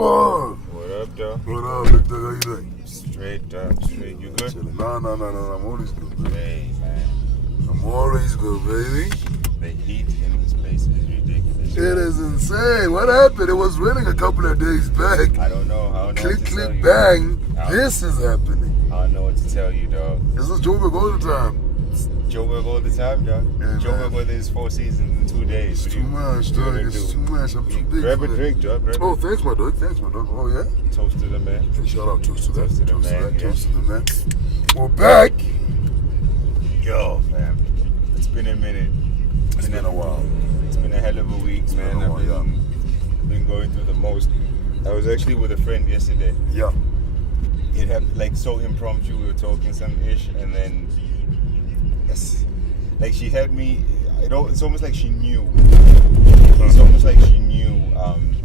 Oh, What up, dog? what up, big dog? How you doing? Straight up, straight. You good? No. I'm always good, baby. Hey, man. I'm always good, baby. The heat in this place is ridiculous. It is insane. What happened? It was raining a couple of days back. I don't know. I don't know. Click, what to tell click, you. bang. This is happening. I don't know what to tell you, dog. This is Joburg all the time. Joburg all the time, dog. Yeah, Joburg weather is 4 seasons in 2 days. It's too much, dog. It's too much. I'm too big. Grab a for drink, dog. Oh, thanks, my dog. Oh, yeah? Toast to the man. Hey, shout out. Toast to that. Toast to the man, yeah. Toast to the man. We're back. Yo, fam. It's been a minute. It's been a while. It's been a hell of a week, man. I've been going through the most. I was actually with a friend yesterday. Yeah. It happened like so impromptu. We were talking some ish, and then like she had me. It's almost like she knew. It's almost like she knew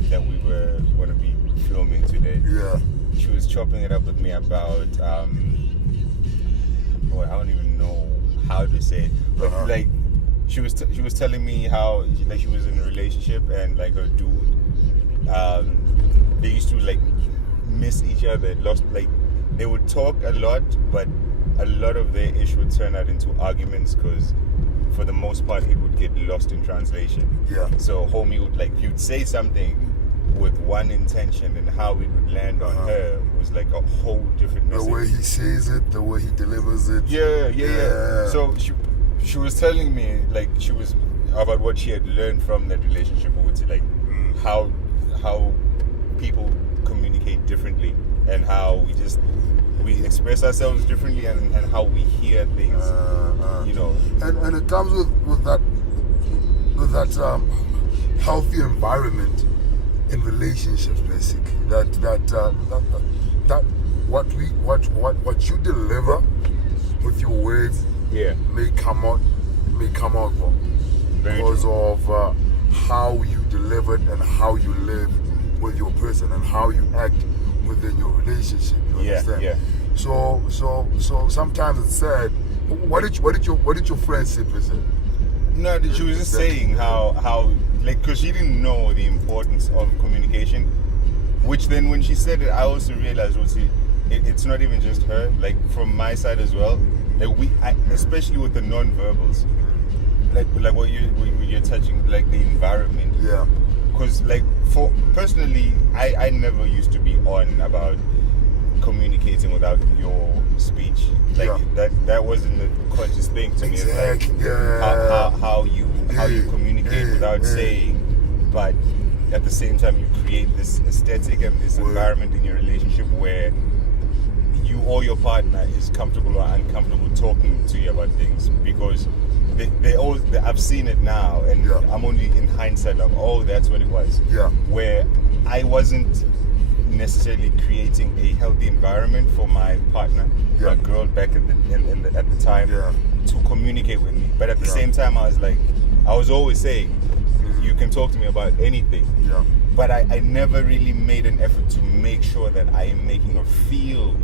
that we were going to be filming today. Yeah. She was chopping it up with me about. Boy, I don't even know how to say it, but like she was telling me how she was in a relationship and like her dude. They used to like miss each other. They would talk a lot, but a lot of their issue would turn out into arguments because for the most part it would get lost in translation. Yeah. So homie would you'd say something with one intention, and how it would land on her was like a whole different message. The way he says it, the way he delivers it. Yeah. So she was telling me she was about what she had learned from that relationship, which how people communicate differently and how we express ourselves differently and how we hear things, And it comes with that healthy environment in relationships, basically. That what you deliver with your words may come out wrong because of how you deliver it and how you live with your person and how you act within your relationship. You understand? Yeah. So sometimes it's sad. What did your friend say, President? No, she was just saying how because she didn't know the importance of communication, which then when she said it, I also realized it's not even just her. Like from my side as well. Especially with the non-verbals, like what you're touching, like the environment. Yeah. Because for personally, I never used to be on about communicating without your speech. That wasn't a conscious thing to me. Exactly. How you communicate without saying, but at the same time you create this aesthetic and this environment in your relationship where you or your partner is comfortable or uncomfortable talking to you about things, because I've seen it now, and I'm only in hindsight of that's what it was. Yeah. Where I wasn't necessarily creating a healthy environment for my partner, my girl back at the time, to communicate with me. But at the same time, I was always saying, you can talk to me about anything. Yeah. But I never really made an effort to make sure that I am making her feel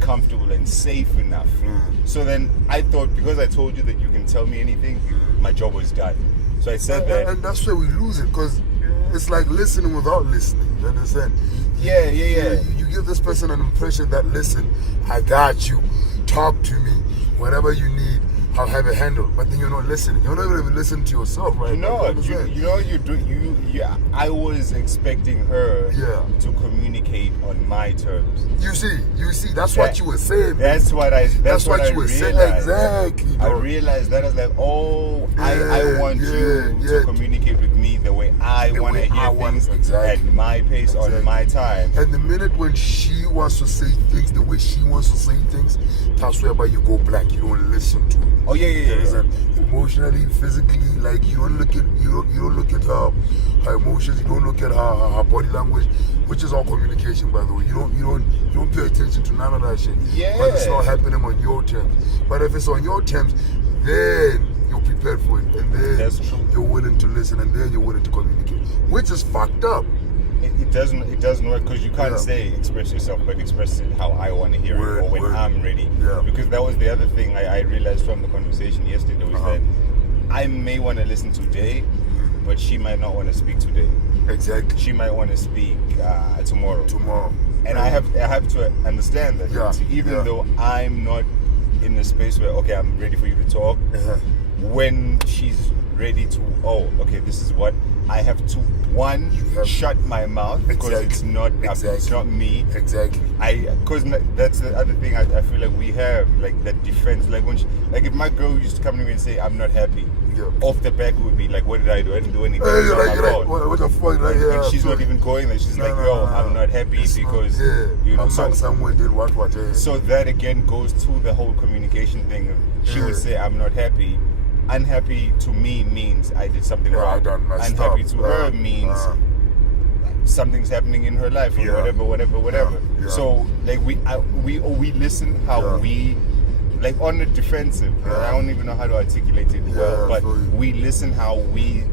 comfortable and safe enough. So then I thought, because I told you that you can tell me anything, my job was done. So I said that. And that's where we lose it, because it's like listening without listening. You understand? Yeah. You give this person an impression that, listen, I got you. Talk to me. Whatever you need, I'll have it handled. But then you're not listening. You're not even listening to yourself, right? I was expecting her to communicate on my terms. You see, that's what you were saying. That's what you were saying. Exactly. I realized that. I was like, I want you to communicate with me the way I want to hear things, at my pace, on my time. And the minute when she wants to say things the way she wants to say things, that's whereby you go blank. You don't listen to it. Oh yeah. Emotionally, physically, you don't look at her emotions. You don't look at her body language, which is all communication, by the way. You don't pay attention to none of that shit. Yeah. But it's not happening on your terms. But if it's on your terms, then you're prepared for it, and then you're willing to listen, and then you're willing to communicate, which is fucked up. It doesn't work, because you can't say express yourself, but express it how I want to hear it, or when I'm ready. Yeah. Because that was the other thing I realized from the conversation yesterday, was that I may want to listen today, but she might not want to speak today. Exactly. She might want to speak tomorrow. And I have to understand that. Yeah. Even though I'm not in the space where, okay, I'm ready for you to talk, when she's ready to, this is what I have to, shut my mouth because it's not me. Exactly. Because that's the other thing I feel like we have, like that defense. Like when if my girl used to come to me and say, I'm not happy, off the back would be like, what did I do? I didn't do anything. What the fuck? And she's not even going there. She's I'm not happy because someone did what. So that again goes to the whole communication thing. She would say, I'm not happy. Unhappy to me means I did something wrong. Unhappy to her means something's happening in her life or whatever. So like we listen how we, like, on the defensive. I don't even know how to articulate it well, but we listen how we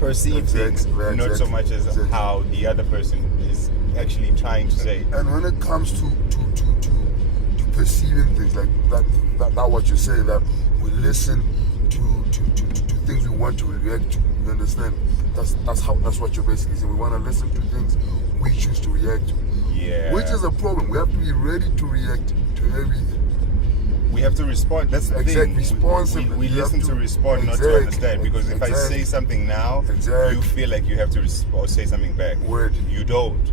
perceive things, not so much as how the other person is actually trying to say. And when it comes to perceiving things, like that what you say, that we listen to things we want to react to. You understand? That's what you're basically saying. We want to listen to things we choose to react to. Yeah. Which is a problem. We have to be ready to react to everything. We have to respond. That's the thing. Responsibly. We listen to respond, not to understand. Because if I say something now, you feel like you have to say something back. Word. You don't.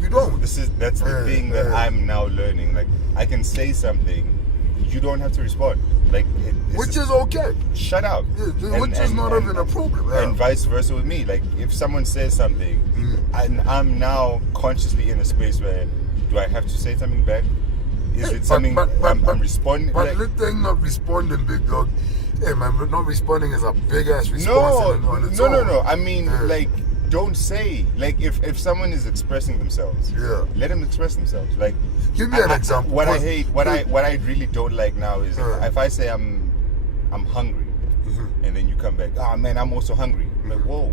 You don't. That's the thing that I'm now learning. Like, I can say something. You don't have to respond. Like, which is okay. Shut up. Which is not even a problem. And vice versa with me. Like, if someone says something, and I'm now consciously in a space where, do I have to say something back? Is it something I'm responding? But the thing not responding, big dog. Hey man, not responding is a big ass response. No. I mean, like, don't say, like, if someone is expressing themselves, let them express themselves. Like, give me an example. What I really don't like now is if I say I'm hungry, and then you come back, oh man, I'm also hungry. I'm like, whoa.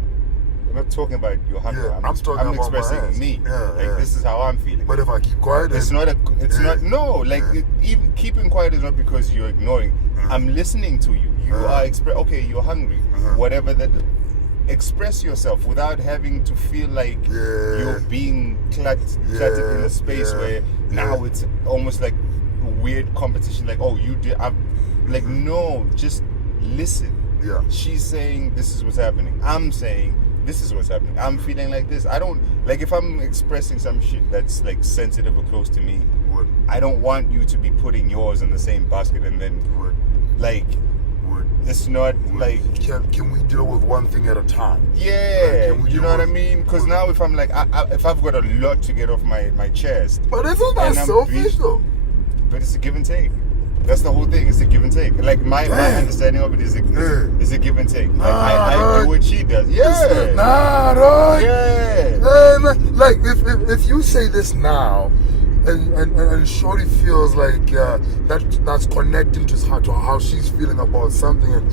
I'm not talking about your hunger. I'm expressing me. This is how I'm feeling. But if I keep quiet, even keeping quiet is not because you're ignoring. I'm listening to you. You are you're hungry. Whatever that. Express yourself without having to feel like you're being cluttered in a space where now it's almost like a weird competition. Like, oh, you did. I'm like, no, just listen. Yeah. She's saying this is what's happening. I'm saying this is what's happening. I'm feeling like this. I don't like if I'm expressing some shit that's like sensitive or close to me. I don't want you to be putting yours in the same basket and then like. It's not like can we deal with one thing at a time? Yeah, you know what I mean? Because now if I'm like if I've got a lot to get off my chest, but isn't that selfish though? But it's a give and take. That's the whole thing. It's a give and take. Like my understanding of it is a give and take. Like I do what she does. Yeah. Like if you say this now. And Shorty feels like that's connecting to how she's feeling about something, and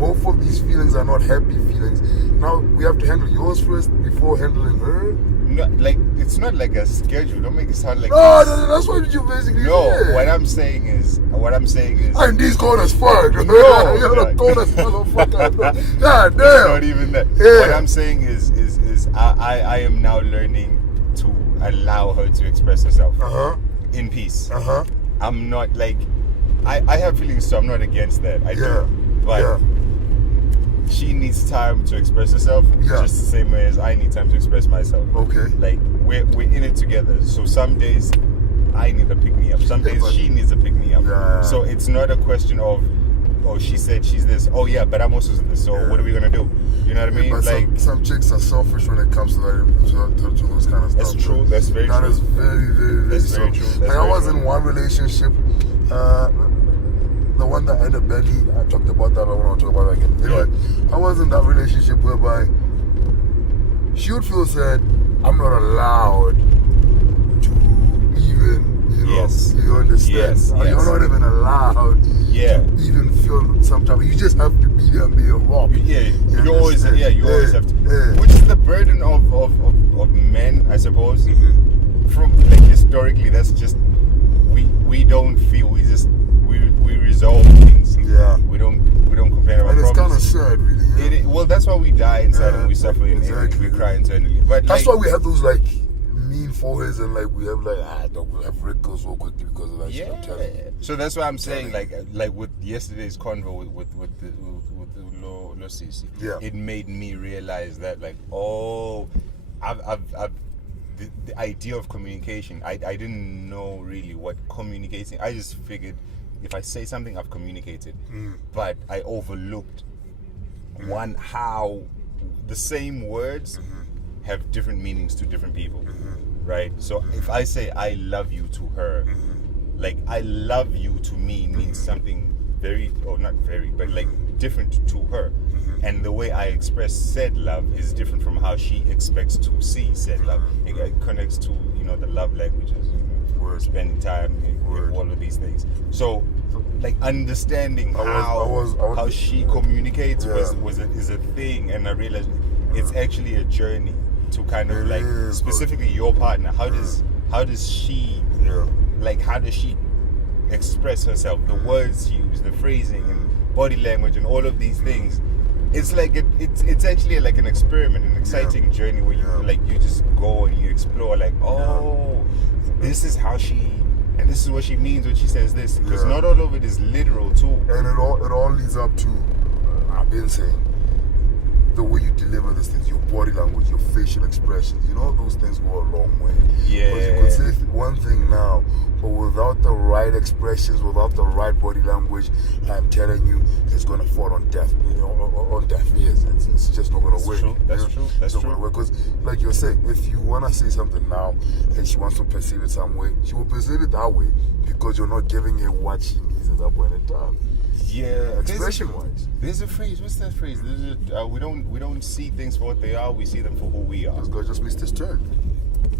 both of these feelings are not happy feelings. Now we have to handle yours first before handling her. No, like it's not like a schedule. Don't make it sound like. No, that's what you basically. No, what I'm saying is. And these cold as fuck. No, you're the coldest motherfucker. God damn. It's not even that. Yeah. What I'm saying is I am now learning to allow her to express herself in peace. I'm not like I have feelings, so I'm not against that. I do, but she needs time to express herself, just the same way as I need time to express myself. Okay, like we're in it together. So some days I need to pick me up. Some days she needs to pick me up. So it's not a question of, oh, she said she's this. Oh yeah, but I'm also this. So what are we gonna do? You know what I mean? But like some chicks are selfish when it comes to those kind of stuff. That's true. That's very true. That is very, very, very very true. Like I was in one relationship, the one that ended badly. I talked about that. I want to talk about that again. Anyway, I was in that relationship whereby she would feel sad. I'm not allowed to even, you understand? Yes. You're not even allowed to even feel some type. You just have to be there and be a rock. You always have to. Which is the burden of men, I suppose. From like historically, that's just we don't feel. We we resolve things. Yeah. We don't complain about and it's kind of problems. sad, really. Yeah. Well, that's why we die inside and we suffer exactly. we cry internally. But that's why we have those like mean foreheads and like we have like we'll have wrinkles so quickly because of that shit. I'm telling you. So that's why I'm saying like with yesterday's convo with Lo Sisi, it made me realize that like the idea of communication, I didn't know really what communicating. I just figured if I say something, I've communicated. But I overlooked how the same words have different meanings to different people, right? So if I say I love you to her, like I love you to me means something very, or not very, but like different to her. And the way I express said love is different from how she expects to see said love. It connects to, the love languages, spending time, all of these things. So, like understanding how she communicates is a thing, and I realized it's actually a journey to kind of like specifically your partner. How does she express herself? The words used, the phrasing, and body language, and all of these things. It's like it's actually like an experiment, an exciting journey where you just go and you explore like this is how she, and this is what she means when she says this, because not all of it is literal too. And it all leads up to I've been saying the way you deliver these things, your body language, your facial expressions, those things go a long way. Yeah. Because you could say one thing now, but without the right expressions, without the right body language, I'm telling you, it's going to fall on deaf ears. It's just not going to work. That's true. That's true. Because, like you're saying, if you want to say something now and she wants to perceive it some way, she will perceive it that way because you're not giving her what she needs at that point in time. Yeah, expression-wise. There's a phrase. What's that phrase? We don't see things for what they are. We see them for who we are. This guy just missed his turn.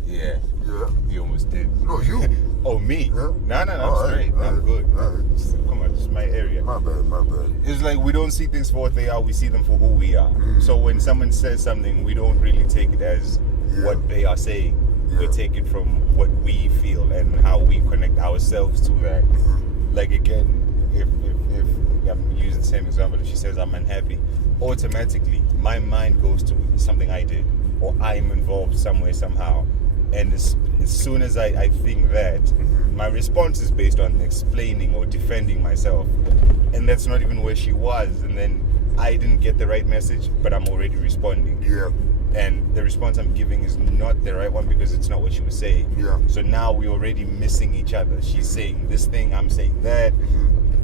Yeah. Yeah. He almost did. No, you. Oh, me? Yeah. No, I'm straight. I'm good. Come on, this is my area. My bad. It's like we don't see things for what they are. We see them for who we are. So when someone says something, we don't really take it as what they are saying. We take it from what we feel and how we connect ourselves to that. Like again, if I'm using the same example, if she says I'm unhappy, automatically my mind goes to something I did or I'm involved somewhere somehow. And as soon as I think that, my response is based on explaining or defending myself. And that's not even where she was. And then I didn't get the right message, but I'm already responding. Yeah. And the response I'm giving is not the right one because it's not what she was saying. Yeah. So now we're already missing each other. She's saying this thing, I'm saying that.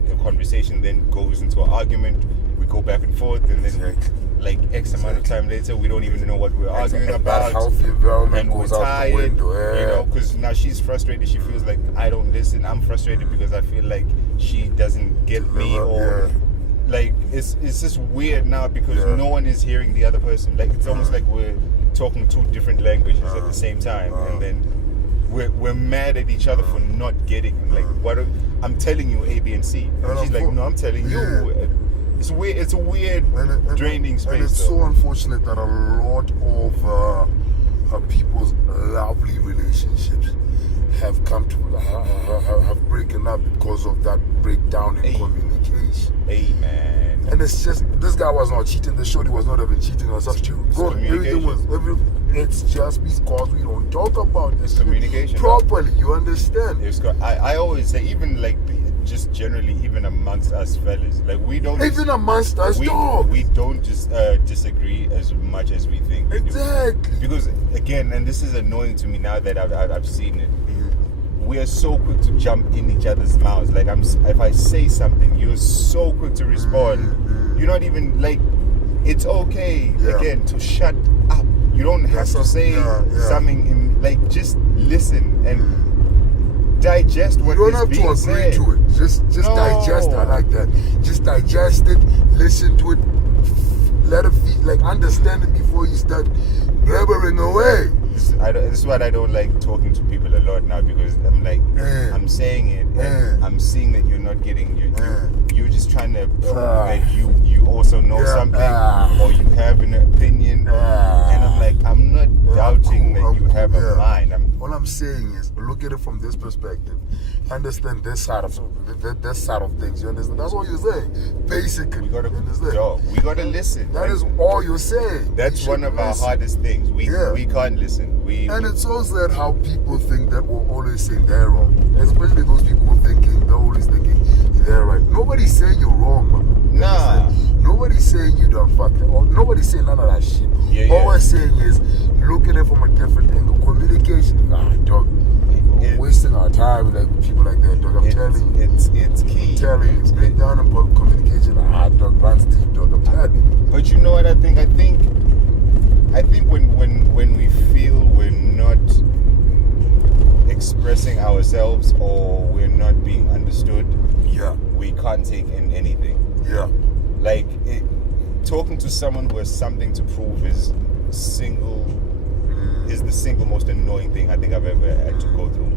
The conversation then goes into an argument. We go back and forth, and then like X amount of time later, we don't even know what we're arguing about. And we're tired, because now she's frustrated. She feels like I don't listen. I'm frustrated because I feel like she doesn't get me, or like it's just weird now because no one is hearing the other person. Like it's almost like we're talking two different languages at the same time, and then we're mad at each other for not getting like I'm telling you A, B, and C. And she's like, no, I'm telling you. It's weird. It's a weird draining space. And it's so unfortunate that a lot of people's lovely relationships have come to have broken up because of that breakdown in communication. Amen. And it's just this guy was not cheating. The shorty was not even cheating on such. It's just because we don't talk about this communication properly. You understand? I always say, even like just generally, even amongst us fellas, like we don't. Even amongst us dogs, we don't just disagree as much as we think. We do. Because again, and this is annoying to me now that I've seen it. We are so quick to jump in each other's mouths. Like if I say something, you're so quick to respond. You're not even like. It's okay again to shut up. You don't have to say something. Like just listen and digest what is being said. You don't have to agree to it. Just digest it. I like that. Just digest it. Listen to it. Let it feel, like understand it before you start blabbering away. This is what I don't like talking to people a lot now, because I'm like I'm saying it and I'm seeing that you're not getting you're just trying to prove that you also know something or you have an opinion, and I'm like, I'm not doubting that you have a mind. All I'm saying is, look at it from this perspective. Understand this side of things. You understand? That's all you're saying. Basically, we gotta listen. That is all you're saying. That's one of our hardest things. We can't listen. And it's so sad how people think that we're always saying they're wrong. Especially those people who they're always thinking they're right. Nobody's saying you're wrong, man. Nah. Nobody's saying you don't fuck it. Nobody's saying none of that shit. All we're saying is look at it from a different angle. Communication, dog. Wasting our time like people like that, dog. I'm telling you. It's key. I'm telling you. Break down about communication, dog. Runs deep, dog. I'm telling you. But you know what I think? I think when we feel we're not expressing ourselves or we're not being understood, we can't take in anything. Like talking to someone who has something to prove is the single most annoying thing I think I've ever had to go through.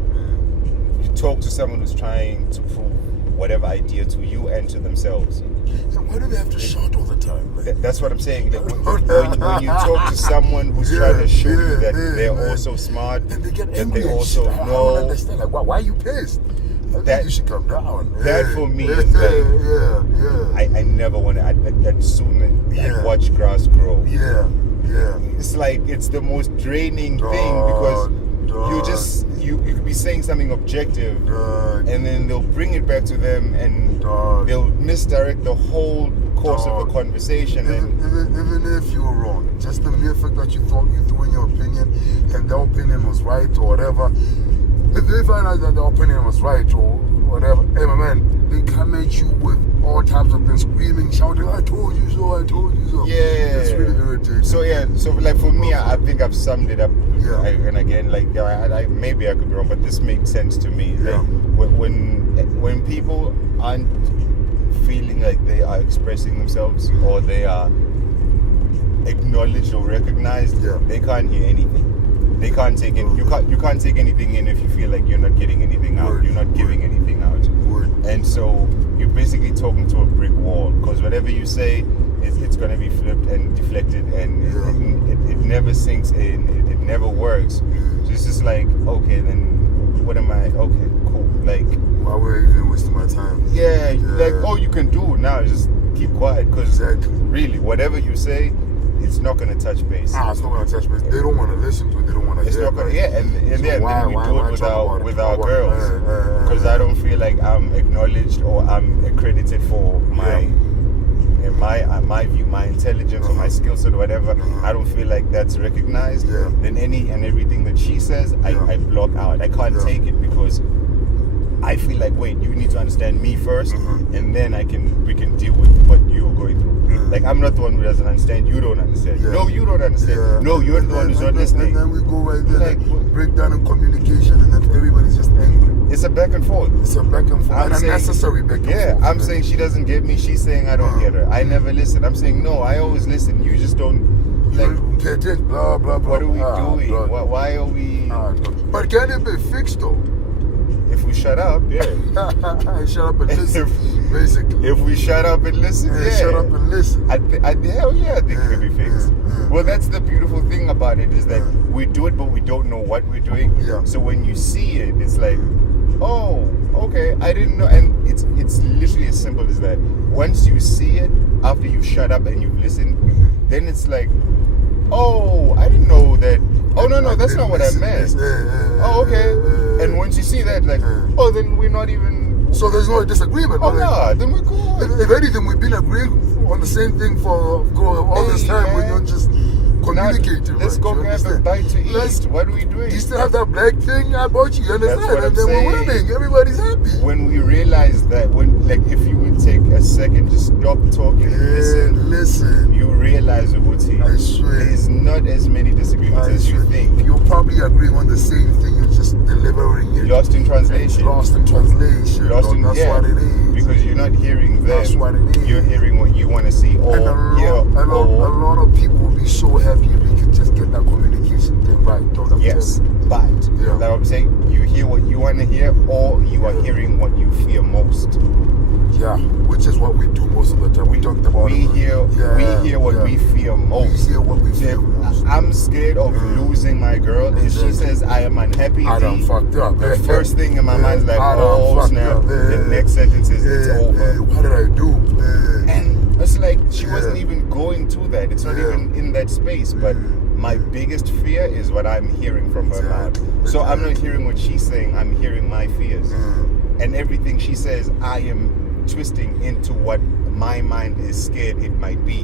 You talk to someone who's trying to prove whatever idea to you and to themselves. And why do they have to shout all the time? Like? That's what I'm saying. Like when you talk to someone who's trying to show you that they're also smart, and they get that angry they and also shit. I know. don't understand. Like, why are you pissed? I think you should come down. That for me is like, I never want to. That soon I watch grass grow. It's like it's the most draining thing because you could be saying something objective and then they'll bring it back to them and they'll misdirect the whole course of the conversation. Even if you were wrong, just the mere fact that you thought you threw in your opinion and their opinion was right or whatever, if they find out that their opinion was right or whatever, hey my man, they come at you with all types of things, screaming, shouting, I told you so, I told you so. It's really irritating. So like for me, I think I've summed it up. And again, like maybe I could be wrong, but this makes sense to me. Like when people aren't feeling like they are expressing themselves or they are acknowledged or recognized, they can't hear anything. They can't take in. You can't take anything in if you feel like you're not getting anything out. You're not giving anything out. And so you're basically talking to a brick wall because whatever you say, it's going to be flipped and deflected, and it never sinks in. It never works. So it's just like, okay, then what am I? Okay, cool. Like, why were you even wasting my time? Like all you can do now is just keep quiet because really, whatever you say, it's not going to touch base. It's not going to touch base. They don't want to listen to it. They don't want to hear it. And then we do it with our girls. Because I don't feel like I'm acknowledged or I'm accredited for my view, my intelligence or my skill set or whatever. I don't feel like that's recognized. Then any and everything that she says, I block out. I can't take it because I feel like, wait, you need to understand me first, and then we can deal with what you're going through. Like, I'm not the one who doesn't understand. You don't understand. No, you don't understand. No, you're the one who's not listening. And then we go right there, like break down in communication, and then everybody's just angry. It's a back and forth. It's a back and forth. Unnecessary back and forth. Yeah, I'm saying she doesn't get me. She's saying I don't get her. I never listen. I'm saying no, I always listen. You just don't. Like, pay attention. Blah blah blah. What are we doing? Why are we? But can it be fixed though? If we shut up, shut up and listen. Basically, if we shut up and listen, shut up and listen. Hell yeah, I think it could be fixed. Well, that's the beautiful thing about it is that we do it, but we don't know what we're doing. So when you see it, it's like, oh, okay, I didn't know. And it's literally as simple as that. Once you see it, after you've shut up and you've listened, then it's like, oh, I didn't know that. Oh, no, that's not what I meant. Oh, okay. And once you see that, like, oh, then we're not even... So there's no disagreement. Oh, no, then we're cool. If anything, we've been agreeing on the same thing for all this time. We're not just communicating. Let's go grab a bite to eat. What are we doing? You still have that black thing I bought you, you understand? And then we're winning. Everybody's happy. When we realize that, if you would take a second, just stop talking and listen. You realize, Ubuti, I swear, there's not as many disagreements as you think. You're probably agreeing on the same thing, you're just delivering it. Lost in translation. That's what it is. Because you're not hearing them. That's what it is. You're hearing what you want to see. Or, a lot of people will be so happy if they can just get that communication thing right. Yes, but like I'm saying, you hear what you want to hear, or you are hearing what you fear most. Yeah, which is what we do most of the time. We talked about we hear what we fear most. We hear what we fear most. I'm scared scared of losing my girl, and she says I am unhappy. I done fucked up. The first thing in my mind is like, oh snap. The next sentence is it's over. What did I do? And it's like she wasn't even going to that. It's not even in that space. But my biggest fear is what I'm hearing from her mouth. So I'm not hearing what she's saying. I'm hearing my fears, and everything she says, I am twisting into what my mind is scared it might be.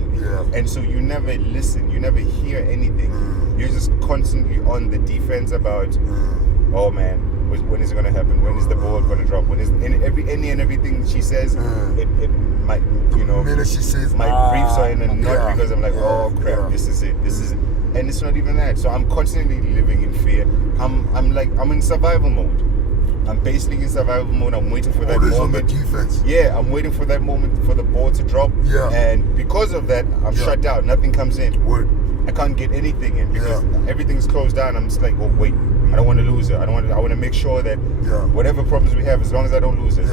And so you never listen, you never hear anything. You're just constantly on the defense about, oh man, when is it gonna happen? When is the ball gonna drop? When is any and everything she says, it might, you know, the minute she says, my briefs are in a knot because I'm like, oh crap, this is it. And it's not even that. So I'm constantly living in fear. I'm in survival mode. I'm basically in survival mode. I'm waiting for that moment. On the defense. Yeah, I'm waiting for that moment for the ball to drop. And because of that, I'm shut down. Nothing comes in. I can't get anything in because everything's closed down. I'm just like, oh wait, I don't want to lose it. I want to make sure that whatever problems we have, as long as I don't lose it,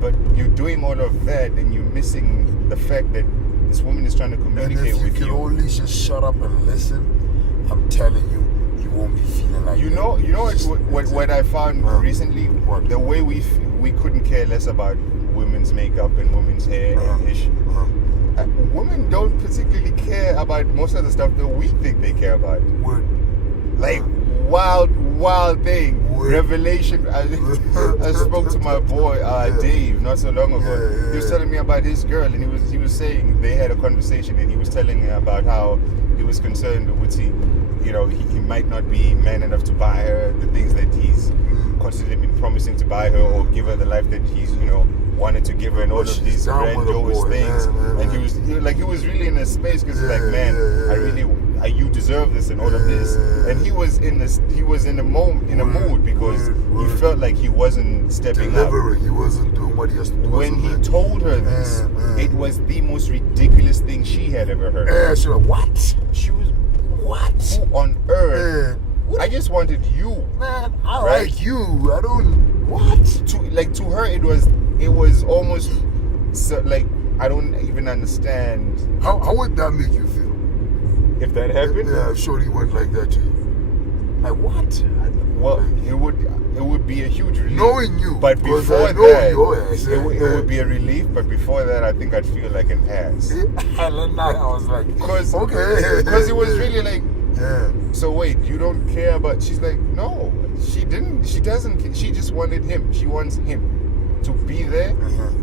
but you're doing all of that and you're missing the fact that this woman is trying to communicate with you. If you can only just shut up and listen, I'm telling you, you won't be feeling like you know what I found recently. The way we couldn't care less about women's makeup and women's hair and ish. Women don't particularly care about most of the stuff that we think they care about. Like wild thing. Revelation. I spoke to my boy Dave not so long ago. He was telling me about his girl, and he was saying they had a conversation, and he was telling me about how he was concerned with he might not be man enough to buy her the things that he's constantly been promising to buy her or give her the life that he's wanted to give her and all of these grandiose things. And he was really in a space because he's like, man, you deserve this and all of this. And he was in a mood because he felt like he wasn't stepping up. He wasn't doing what he has to do. When he told her this, it was the most ridiculous thing she had ever heard. She was what? She was, what? Who on earth? I just wanted you. Man, I like you. I don't. What? To her, it was almost so, like, I don't even understand. How would that make you feel? If that happened? Yeah, I'm sure he went like that to you. Like what? Well, it would be a huge relief. Knowing you. But before that, it would be a relief. But before that, I think I'd feel like an ass. I was like, because it was really like, so wait, you don't care about? She's like, no, she didn't. She doesn't. She just wanted him. She wants him to be there.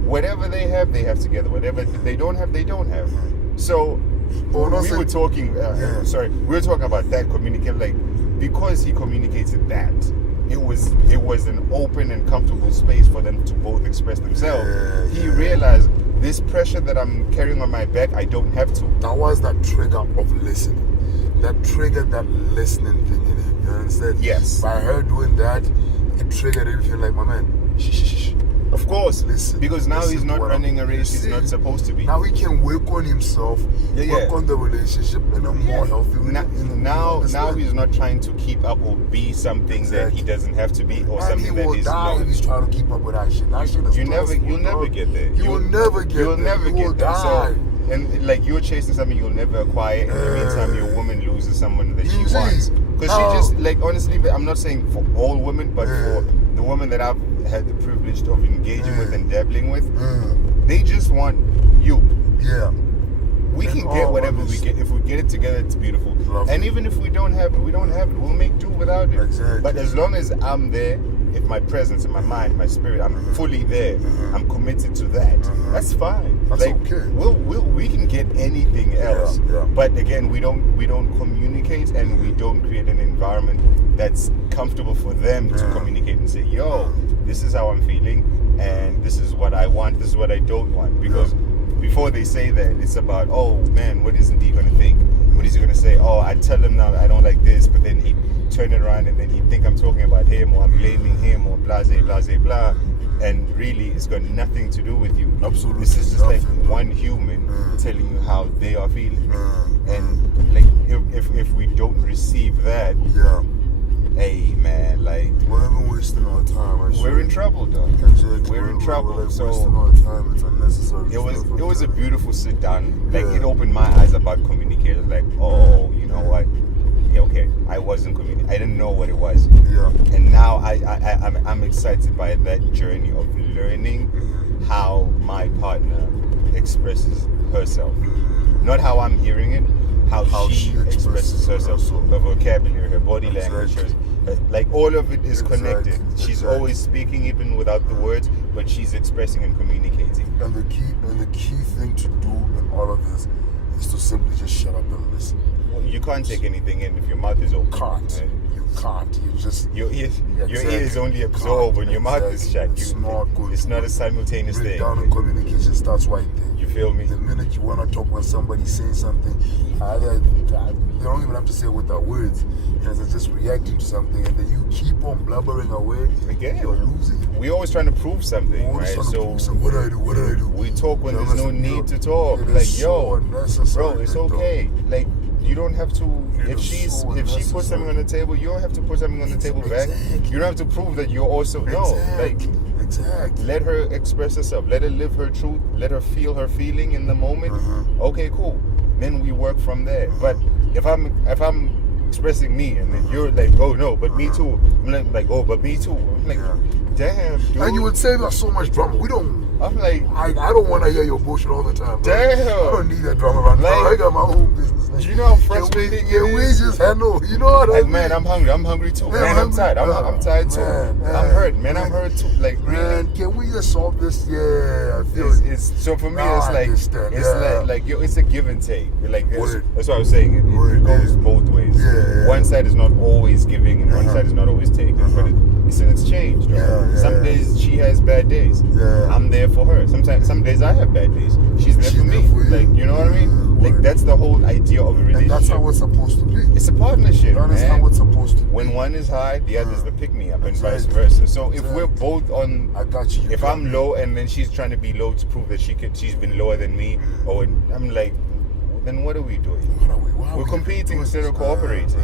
Whatever they have together. Whatever they don't have, they don't have. So we were talking. We were talking about that communicate. Like, because he communicated that, it was an open and comfortable space for them to both express themselves. He realized this pressure that I'm carrying on my back, I don't have to. That was that trigger of listening. That triggered that listening thing in him. You understand? Yes. By her doing that, it triggered everything. Like, my man, shh. Of course, listen. Because now he's not running a race he's not supposed to be. Now he can work on himself, work on the relationship in a more healthy way. Now he's not trying to keep up or be something that he doesn't have to be, or and something that is die if he's trying to keep up with that shit. That shit is you'll never get there. You'll never get there. So, and like, you're chasing something you'll never acquire. In the meantime, your woman loses someone that she wants. Because she just, like, honestly, I'm not saying for all women, but for the women that I've had the privilege of engaging with and dabbling with, they just want you. We can get whatever we get. If we get it together, it's beautiful. And even if we don't have it, we'll make do without it. Exactly. But as long as I'm there, if my presence, in my mind, my spirit, I'm fully there, I'm committed to that, that's fine. That's okay. We can get anything else. But again, we don't communicate, and we don't create an environment that's comfortable for them to communicate and say, yo, this is how I'm feeling, and this is what I want, this is what I don't want. Because before they say that, it's about, oh man, what is Ndie going to think? What is he going to say? Oh, I tell him now I don't like this, but then he turn it around and then he think I'm talking about him, or I'm blaming him, or blah, blah. And really, it's got nothing to do with you. Absolutely. This is just like one human telling you how they are feeling. And like, if we don't receive that, hey man, like, we're even wasting our time. We're in trouble, dog. Exactly. We're in trouble. We're so wasting our time. It's unnecessary. It was a beautiful sit down. Like, it opened my eyes about communicators. Like, oh, you know what? wasn't communicating. I didn't know what it was. Yeah. And now I'm excited by that journey of learning how my partner expresses herself. Not how I'm hearing it, how she expresses herself. Her vocabulary, her body language, like all of it is connected. She's always speaking even without the words, but she's expressing and communicating. And the key thing to do in all of this is to simply just shut up and listen. Well, you can't take anything in if your mouth is open. You can't. You just your ears only absorb when your mouth is shut. It's not good. It's not a simultaneous thing. Breakdown in communication starts right there. You feel me? The minute you want to talk when somebody's saying something, they don't even have to say it with their words. They're just reacting to something, and then you keep on blubbering away. Again, you're losing. We're always trying to prove something, right? So what do I do? What do I do? We talk when there's no need to talk. Like, yo, bro, it's okay. Like, you don't have to. If she puts something on the table, you don't have to put something on the table back. You don't have to prove that you're also Exactly. Let her express herself. Let her live her truth. Let her feel her feeling in the moment. Okay, cool. Then we work from there. But if I'm expressing me and then you're like, oh no, but me too. I'm like, oh, but me too. I'm like, damn, dude. And you would say there's so much drama. We don't. I'm like, I don't want to hear your bullshit all the time. Bro. Damn. I don't need that drama around. Like, I got my own business. Like, do you know how frustrating it is? We just handle. You know what I mean? Man, I'm hungry. I'm hungry too. Man, I'm tired. I'm tired too. I'm hurt. Man, I'm hurt too. Like, really? Man, can we just solve this? Yeah, I feel it's so for me. It's like yo, it's a give and take. Like that's what I was saying. It goes both ways. Yeah. One side is not always giving, and one side is not always taking. But it's an exchange. Right? Some days she has bad days. I'm there for her. Some days I have bad days. She's there for me. Like, you know what I mean? Like, that's the whole idea of a relationship. And that's how it's supposed to be. It's a partnership, That is how it's supposed to be. When one is high, the other's the pick-me-up, and vice versa. So if we're both on, I got you. If I'm low and then she's trying to be low to prove that she's been lower than me, or I'm like, then what are we doing? We're competing instead of cooperating.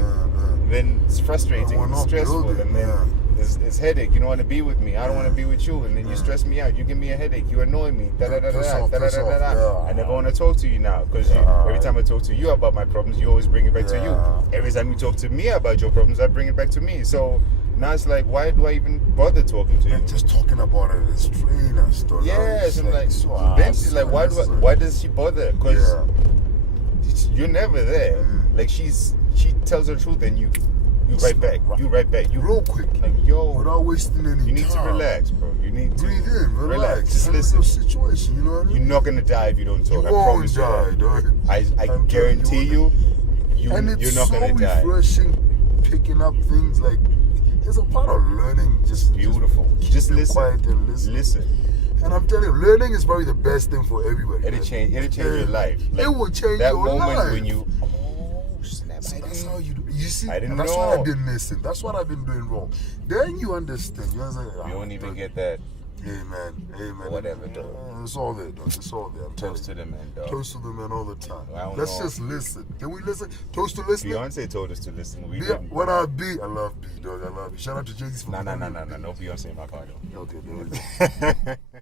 Then it's frustrating, it's stressful, and then it's headache. You don't want to be with me. I don't want to be with you, and then you stress me out. You give me a headache. You annoy me. I never want to talk to you now because every time I talk to you about my problems, you always bring it back to you. Every time you talk to me about your problems, I bring it back to me. So now it's like, why do I even bother talking to you? Just talking about it is draining us. Yes, and like then she's like, why does she bother? Because you're never there. Like she tells her truth, and you right back. You right back. You real quick. Like, yo, without wasting any time. You need to relax, bro. You need to breathe in, relax. Just listen. Situation, you know what I mean? You're not gonna die if you don't talk. You I promise you. I guarantee you're not gonna die. And it's so refreshing, picking up things like. There's a part of learning. Just beautiful. Just listen. Quiet and listen. And I'm telling you, learning is probably the best thing for everybody. It'll change your life. Like, it will change that your moment life. when you. Snap! So that's how you do. You see, I didn't that's know. what I've been missing. That's what I've been doing wrong. Then you understand. You understand? You don't even get that. Amen. Whatever, dog. It's all there, dog. It's all there. I'm Toast to the man, dog. Toast to the man all the time. Let's just listen. Can we listen? Toast to listening. Beyonce told us to listen. We didn't. When I love B, dog. I love you. Shout out to Jay-Z for No. Beyonce in my car, though. Okay,